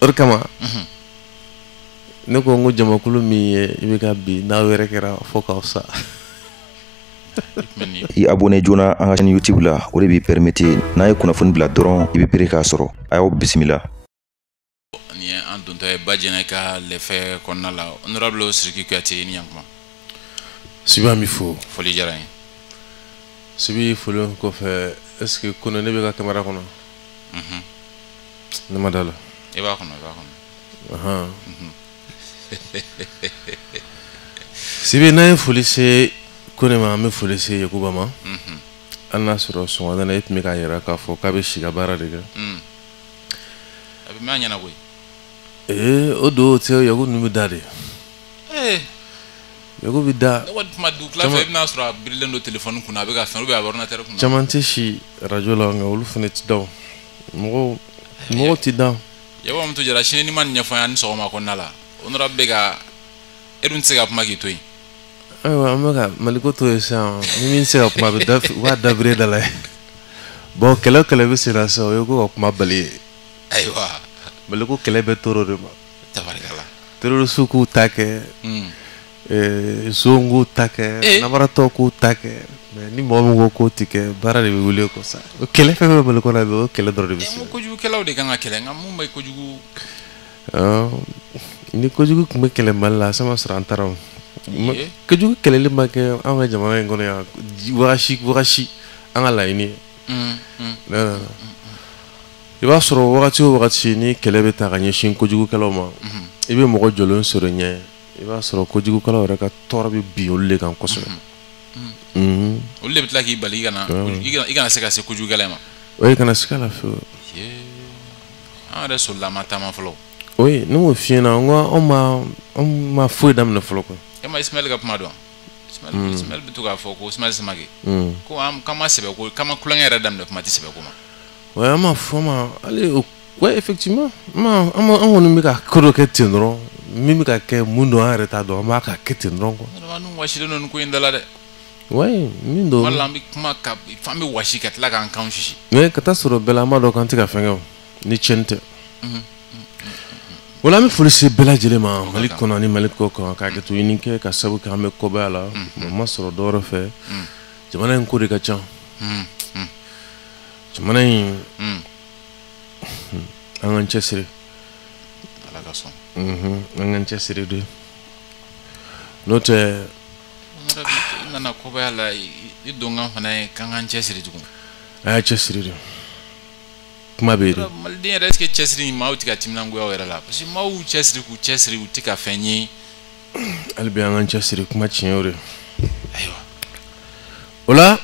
o kama ne ko ngo jamakulu mi i bɛ ka bi n'a wɛrɛ kɛra fo k'aw sa. I abonné joona an ka chaîne YouTube la o de b'i permettre n'a ye kunnafoni bila dɔrɔn i bɛ pere k'a sɔrɔ a y'aw bisimila. Ni ye an dontɔ ye Bajɛnɛ ka lɛfɛ kɔnɔna la honorable Sidiki Kuyate ni yankuma. Sibi an b'i fo. Foli diyara n ye. Sibi foli kɔfɛ est ce que Kone ne bɛ ka kamera kɔnɔ. Ne ma da la. I b'a kɔnɔ i b'a kɔnɔ. Sibi n'an ye foli se Kone ma an bɛ foli se Yakuba ma. Hali n'a sɔrɔ sɔgɔmada in na e tun bɛ k'a yira k'a fɔ k'a bɛ si ka baara de kɛ. A bɛ mɛn a ɲɛna koyi. O don o tɛ Yakubu ninnu bɛ da de. Yakubu bɛ da. Ne kɔni tuma dugukila fɛ i bɛna sɔrɔ a birilen don téléphone kunna a bɛ ka fɛn a bɛ ordinateur kunna. Caman tɛ si radio la nka olu fana tɛ da. Mɔgɔw tɛ da. Yakuba Amadou Jara sini ni ma nin ɲɛfɔ an ye ni sɔgɔma kɔnɔna la honorable bɛ ka e dun tɛ se ka kuma k'i to yen. Ayiwa an bɛ ka Maliko to yen sisan ni min tɛ se ka kuma u b'a dabiri da la ye. Bon kɛlɛ o kɛlɛ bɛ sen na sisan o ye ko ka kuma bali ye. Ayiwa. Maliko kɛlɛ bɛ tɔɔrɔ de ma. Tabarikala. Terroriste k'u ta kɛ. Zon k'u ta kɛ. Namaratɔ k'u ta kɛ. Mais ni mɔgɔ min ko k'o tɛ kɛ baara de bɛ wuli ko sa. O kɛlɛ fɛn fɛn bɛ Maliko la bi o kɛlɛ dɔrɔn de bɛ se. Kojugukɛlaw de kan ka kɛlɛ nka mun bɛ kojugu. Ni kojugu tun bɛ kɛlɛ Mali la sama sɔrɔ an taara o. Kojugu kɛlɛli ma kɛ an ka jamana in kɔnɔ yan wagati an ka laɲini ye. I b'a sɔrɔ wagati o wagati ni kɛlɛ bɛ ta ka ɲɛsin kojugukɛlaw ma i bɛ mɔgɔ jɔlen sɔrɔ ɲɛ i b'a sɔrɔ kojugukɛlaw yɛrɛ ka tɔɔrɔ bɛ bin olu de kan kosɛbɛ. Olu de bɛ tila k'i bali i kana se ka se kojugukɛla ma. O kana se ka la fiyewu. An yɛrɛ solilama taama fɔlɔ. Oui ne m'o f'i ɲɛna n ko an ma foyi daminɛ fɔlɔ quoi. E ma Ismaël ka kuma dɔn. Ismaël bɛ to k'a fɔ ko Ismaël Samake ko k'an ma sɛbɛ ko k'an ma kulonkɛ yɛrɛ daminɛ kuma tɛ sɛbɛ ko ma. Ouais an m'a fɔ ma ale ouais effectivement an kɔni bɛ ka ko dɔ kɛ ten dɔrɔn min bɛ ka kɛ mun don an yɛrɛ t'a dɔn an b'a ka kɛ ten dɔrɔn quoi. An wasilen don nin ko in da la dɛ. Ouais min don. Wala an bɛ kuma ka f'an bɛ wasi ka tila k'an kan sisi. Mais ka taa sɔrɔ bɛɛ la an b'a dɔn k'an tɛ ka fɛn kɛ o ni tiɲɛni tɛ. Wala an bɛ foli se bɛɛ lajɛlen ma Mali kɔnɔ ani Mali kɔ kan k'a kɛ to ɲini kɛ ka sabu kɛ an bɛ kɔbaya la ma sɔrɔ dɔwɛrɛ fɛ jamana in ko de ka ca. Jamana in an k'an cɛsiri. Ala ka sɔn. An k'an cɛsiri de n'o tɛ. I nana kɔbaya la i donkan fana ye k'an k'an cɛsiri tugun. A y'a cɛsiri de. Kuma bɛ yen de. Maliden yɛrɛ est-ce que cɛsiri in maaw tɛ ka timinangoya o yɛrɛ la parce que maaw cɛsiri k'u cɛsiri u tɛ ka fɛn ye. Hali bi an k'an cɛsiri kuma tiɲɛ o de. Ayiwa. O la.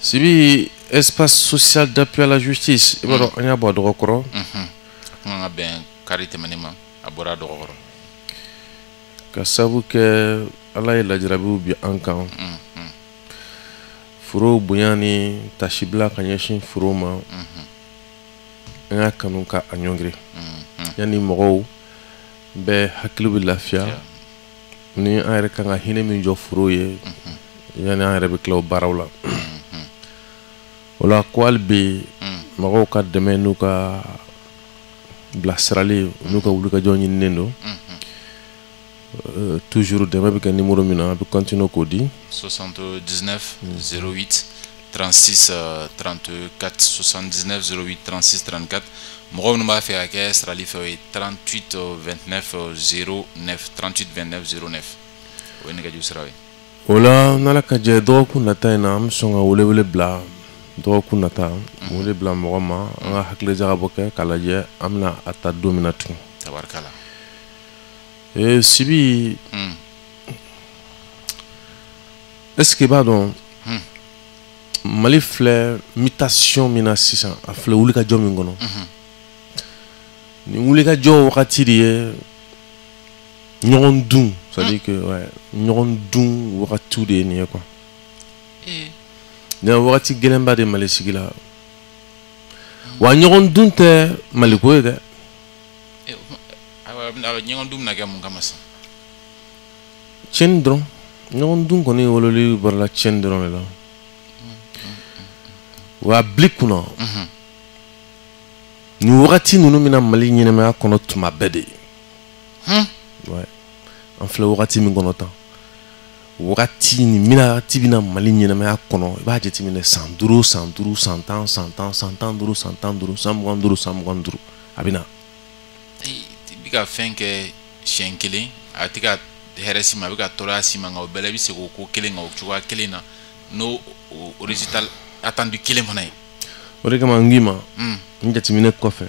Sibi espace social d'appui à la justice i b'a dɔn an y'a bɔ a dɔgɔ kɔrɔ. Kuma ka bɛn kari tɛmɛnen ma a bɔra a dɔgɔ kɔrɔ. Ka sabu kɛ ala ye lajarabiw bi an kan. Foro bonya ni tasibila ka ɲɛsin foro ma an y'a kanu ka a ɲɔngiri yanni mɔgɔw bɛɛ hakili bɛ lafiya ni an yɛrɛ kan ka hinɛ min jɔ foro ye yanni an yɛrɛ bɛ tila o baaraw la. O la ko hali bi mɔgɔw ka dɛmɛ n'u ka bilasirali n'u ka wulikajɔ ɲininen don. Toujours demain avec un numéro mina avec continuer k'o di 79 08 36 34 79 08 36 34 mɔgɔw minnu b'a fɛ ka kɛ sarali fɛ o ye 38 29 09 38 29 09 o ye nɛgɛjuru siraw ye. O la n'Ala ka jɛ dɔgɔkun nata in na an bɛ sɔn ka welewele bila dɔgɔkun nata wele bila mɔgɔ ma an ka hakilijagabɔ kɛ k'a lajɛ an bɛna a ta don min na tun. Tabarikala. Sibi est-ce que i b'a dɔn Mali filɛ mutation min na sisan a filɛ wulikajɔ min kɔnɔ nin wulikajɔ wagati de ye ɲɔgɔn dun c'est-à-dire que ɲɔgɔn dun wagatiw de ye nin ye quoi. Nin ye wagati gɛlɛnba de Mali sigi la wa ɲɔgɔn dun tɛ Maliko ye dɛ. Ɲɔgɔn dun bɛna kɛ mun kama sa. Tiɲɛni dɔrɔn ɲɔgɔn dun kɔni wololi barala tiɲɛni dɔrɔn de la wa bili kunna ni wagati ninnu mina Mali ɲɛnamaya kɔnɔ tuma bɛɛ de ouais an filɛ wagati min kɔnɔ tan wagati ni mina tibina Mali ɲɛnamaya kɔnɔ I b'a jateminɛ san 5 san 10 san 10 san 10 san 15 san 15 san 25 san 25 a bɛna I bi ka fɛn kɛ siɲɛ kelen a tɛ ka hɛrɛ si ma a bɛ ka tɔɔrɔya si ma nka o bɛɛ la I bɛ se k'o ko kelen kan o cogoya kelen na n'o o résultat attendu kelen fana ye o de kama n k'i ma n jateminɛ kɔfɛ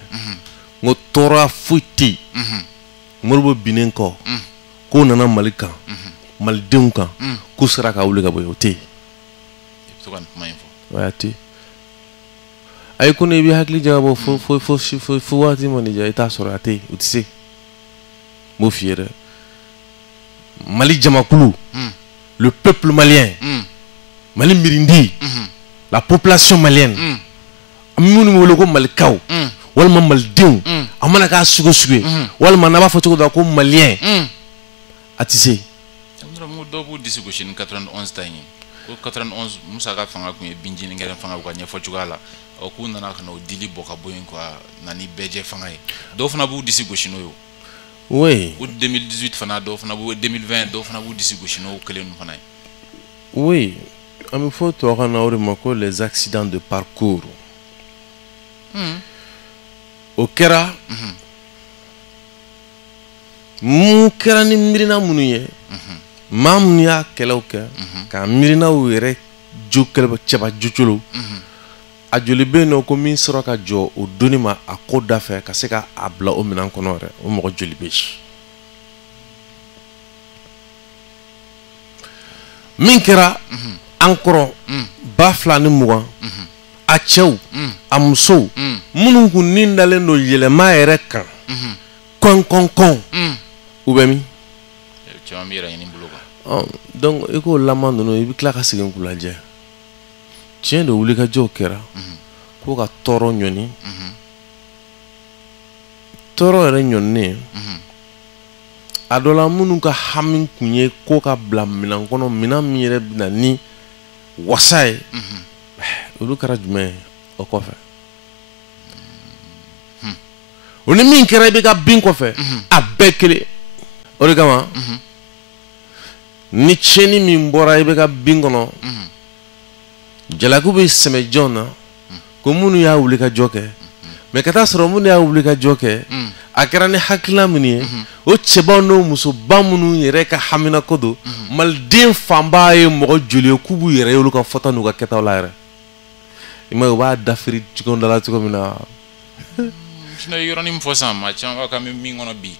n ko tɔɔrɔya foyi tɛ yen Modibo binnen kɔ k'o nana Mali kan malidenw kan k'u sera ka wuli ka bɔ yen o tɛ yen I bɛ to ka nin kuma in fɔ ouais a tɛ yen ayi ko ne I bɛ hakili jagabɔ fo waati ma nin ja I t'a sɔrɔ a tɛ yen o tɛ se n b'o f'i ye dɛ Mali jamakulu le peuple malien Mali mirindi la population malienne an bɛ minnu wele ko malikaw walima malidenw a mana k'a sugu o sugu ye walima n'a b'a fɔ cogo dɔ la ko malien a tɛ se dɔw b'u disi gosi ni 91 ta in ye ko 91 Musa ka fanga kun ye binjini-gɛrɛ fanga u ka ɲɛfɔ cogoya la k'u nana ka na o dili bɔ ka bɔ yen quoi na ni bɛɛjɛ fanga ye dɔw fana b'u disi gosi n'o ye oui o 2018 fana dɔw fana b'u 2020 dɔw fana b'u disi gosi n'o kelen ninnu fana ye oui an bɛ fɔ tubabukan na o de ma ko les accidents de parcours o kɛra mun kɛra ni miirina minnu ye maa minnu y'a kɛlɛw kɛ ka miirinaw yɛrɛ jo cɛba jocolo a joli bɛ yen nɔ ko min sɔrɔ ka jɔ o donni ma a ko da fɛ ka se ka a bila o minɛn kɔnɔ yɛrɛ o mɔgɔ joli bɛ yen min kɛra an kɔrɔ 2020 a cɛw a musow minnu kun ni dalen don yɛlɛma yɛrɛ kan kɔn u bɛ min caman bɛ yɛrɛ ɲini bolo kan donc I k'o laban ninnu I bɛ tila ka segin k'u lajɛ tiɲɛ de wulikajɔw kɛra ko ka tɔɔrɔ ɲɔni tɔɔrɔ yɛrɛ ɲɔninen a dɔ la minnu ka hami kun ye ko ka bila minɛn kɔnɔ minɛn min yɛrɛ bɛna ni wasa ye olu kɛra jumɛn ye o kɔfɛ o ni min kɛra I bɛ ka bin kɔfɛ a bɛɛ kelen o de kama ni tiɲɛni min bɔra I bɛ ka bin kɔnɔ jalaku bɛ sɛmɛ jɔn na ko minnu y'a wulikajɔ kɛ mais ka taa sɔrɔ minnu y'a wulikajɔ kɛ a kɛra ni hakilina min ye o cɛbaw n'o musoba minnu yɛrɛ ka haminako don maliden fanba ye mɔgɔ joli ye k'u b'u yɛrɛ ye olu ka fɔta n'u ka kɛtaw la yɛrɛ I ma ye u b'a dafiri ɲɔgɔn da la cogo min na sinon yɔrɔnin min fɔ sisan maa caman b'a ka min kɔnɔ bi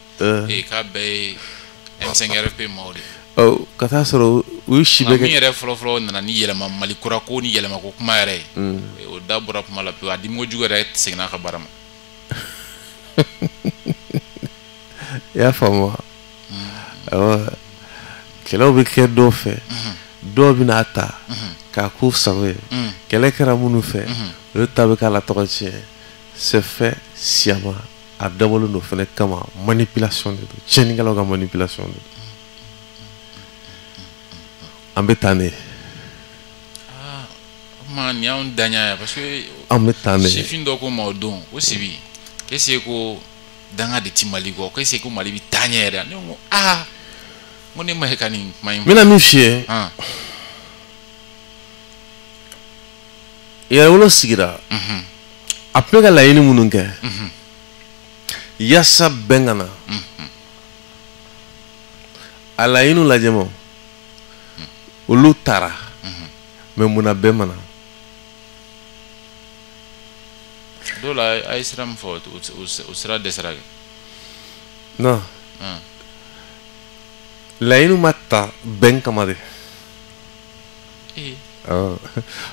k'a bɛɛ ye M5 RFP maaw de ka taa sɔrɔ u si bɛ kɛ min yɛrɛ fɔlɔ nana ni yɛlɛma Mali kura ko ni yɛlɛma ko kuma yɛrɛ ye o da bɔra kuma la pewu a dimi kojugu yɛrɛ seginna a ka baara ma I y'a faamu wa awɔ kɛlɛw bɛ kɛ dɔw fɛ dɔw bɛna ta k'a k'u sago ye kɛlɛ kɛra minnu fɛ olu ta bɛ k'a la tɔgɔ tiɲɛ c'est fait sciemment a dabɔlen don fɛnɛ kama manipulation de don tiɲɛnikɛlaw ka manipulation de don an bɛ taa ne nin y'anw daɲa ye parce que an bɛ taa ne sifin dɔ ko ma o don ko Sibi k'ese ko danga de ti Mali kɔ k'ese ko Mali bɛ taa ɲɛ yɛrɛ ne ko n ko ne ma ye ka nin kuma in n bɛna min f'i ye yɛrɛwolo sigira a bɛ ka laɲini minnu kɛ yaasa bɛn ka na a laɲiniw lajɛ ma olu taara mais munna bɛn ma na dɔw la a ye sira min fɔ o sira dɛsɛra kɛ non laɲiniw ma ta bɛn kama de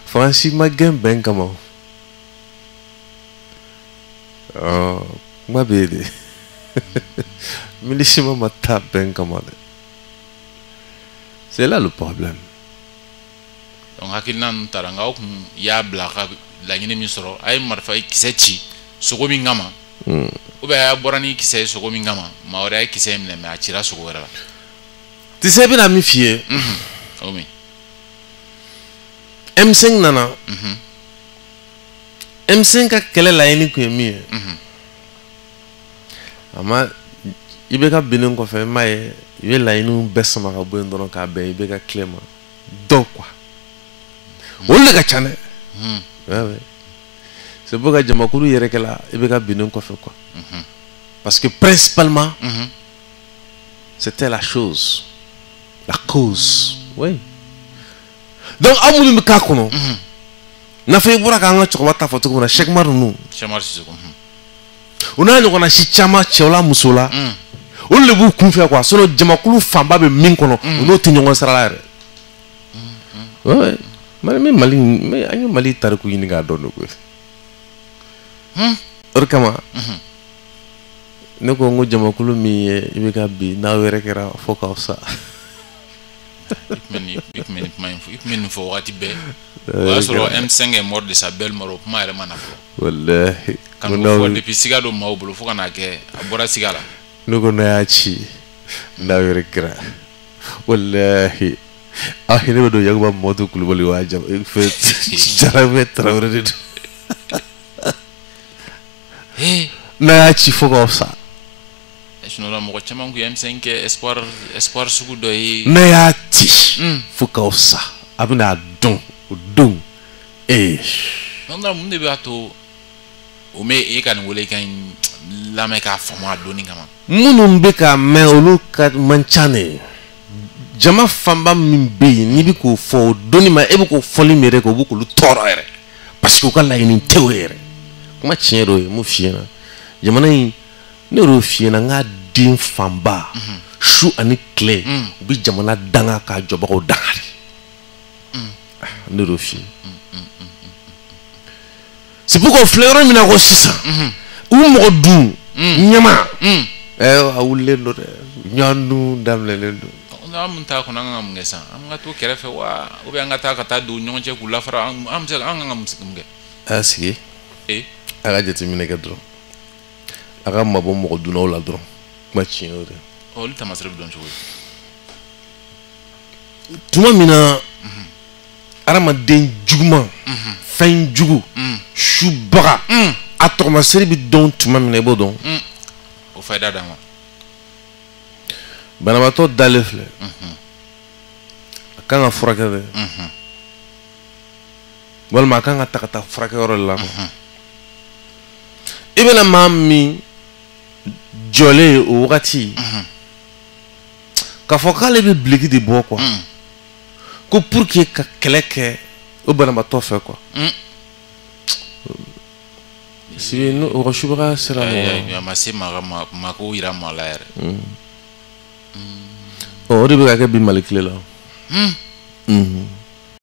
Faransi ma gɛn bɛn kama kuma bɛ yen de milisima ma ta bɛn kama de c'est là le problème donc hakilina ninnu taara nka aw kun y'a bila a ka laɲini min sɔrɔ a ye marifa kisɛ ci sogo min kama ou bien a bɔra ni kisɛ ye sogo min kama maa wɛrɛ ye kisɛ minɛ mais a cira sogo wɛrɛ la tisɛ bɛna min f'i ye o min M5 nana M5 ka kɛlɛ laɲini kun ye min ye ama i bɛ ka binnen kɔfɛ m'a ye i bɛ laɲiniw bɛɛ sama ka bɔ yen dɔrɔn k'a bɛn i bɛ ka tile ma dɔn quoi olu de ka ca dɛ c'est pour que jamakulu yɛrɛ kɛla i bɛ ka binnen kɔfɛ quoi parce que principalement c'était la chose la cause oui donc aw minnu bɛ k'a kɔnɔ n'a fɔ i bɔra k'an ka cɛkɔrɔba ta fɔ cogo min na Cheikh Umaru ninnu u n'a ɲɔgɔnna si caman cɛw la muso la olu de b'u kun fɛ quoi sinon jamakulu fanba bɛ min kɔnɔ u n'o tɛ ɲɔgɔn sira la yɛrɛ ouais Mali an ye Mali tariku ɲini k'a dɔn de koyi o de kama ne ko n ko jamakulu min ye i bɛ ka bi n'aw yɛrɛ kɛra fo k'aw sa i tun bɛ nin fɔ wagati bɛɛ o y'a sɔrɔ M5 est mort de sa belle mort o kuma yɛrɛ ma na fɔ wallahi ka n'o fɔ depuis siga dɔ maaw bolo fo ka n'a kɛ a bɔra siga la ne ko n'a y'a ci n'aw yɛrɛ kɛra wallahi aw hinɛ bɛ don Yakuba Mamadu Kulubali wa Jarabi Tarawele de don n'a y'a ci fo k'aw sa sinon la mɔgɔ caman kun ye M5 kɛ espoir sugu dɔ ye n'a y'a ci fo k'aw sa a bɛna dɔn o don donc mun de b'a to o mɛ e ka nin wele kan lamɛn k'a faamu a donni kama minnu bɛ k'a mɛn olu ka man ca ne jama fanba min bɛ yen n'i bɛ k'o fɔ o donni ma e bɛ k'o fɔli min yɛrɛ kɛ o bɛ k'olu tɔɔrɔ yɛrɛ parce que u ka laɲini tɛ o yɛrɛ kuma tiɲɛ dɔ ye mun f'i ɲɛna jamana in ne y'o f'i ɲɛna n k'a den fanba su ani tile u bɛ jamana danga k'a jɔbagaw danga de ne y'o f'i ye c'est pourquoi filɛ yɔrɔ min na ko sisan u mɔgɔ dun ɲama a wulilen don dɛ ɲɔgɔn daminɛlen don n'a mun t'a kɔnɔ an ka mun kɛ sisan an ka to kɛrɛfɛ wa ou bien an ka taa don u ni ɲɔgɔn cɛ k'u lafara an bɛ se an kan ka mun kɛ a y'a sigi a ka jateminɛ kɛ dɔrɔn a ka mabɔ mɔgɔ dunnaw la dɔrɔn kuma tiɲɛ o de olu tamasire bɛ dɔn cogo di tuma min na adamaden juguman fɛn jugu subaga a tɔgɔmasiri bɛ dɔn tuma min na i b'o dɔn o fayida d'an ma banabaatɔ dalen filɛ a kan ka furakɛ dɛ walima a kan ka ta ka taa furakɛyɔrɔ de la i bɛna maa min jɔlen o wagati k'a fɔ k'ale bɛ bileki de bɔ quoi ko pour que ka kɛlɛ kɛ o banabaatɔ fɛ quoi si o ka subaga sera a ma se ma ko yira maa la yɛrɛ o de bɛ ka kɛ bi Mali tile la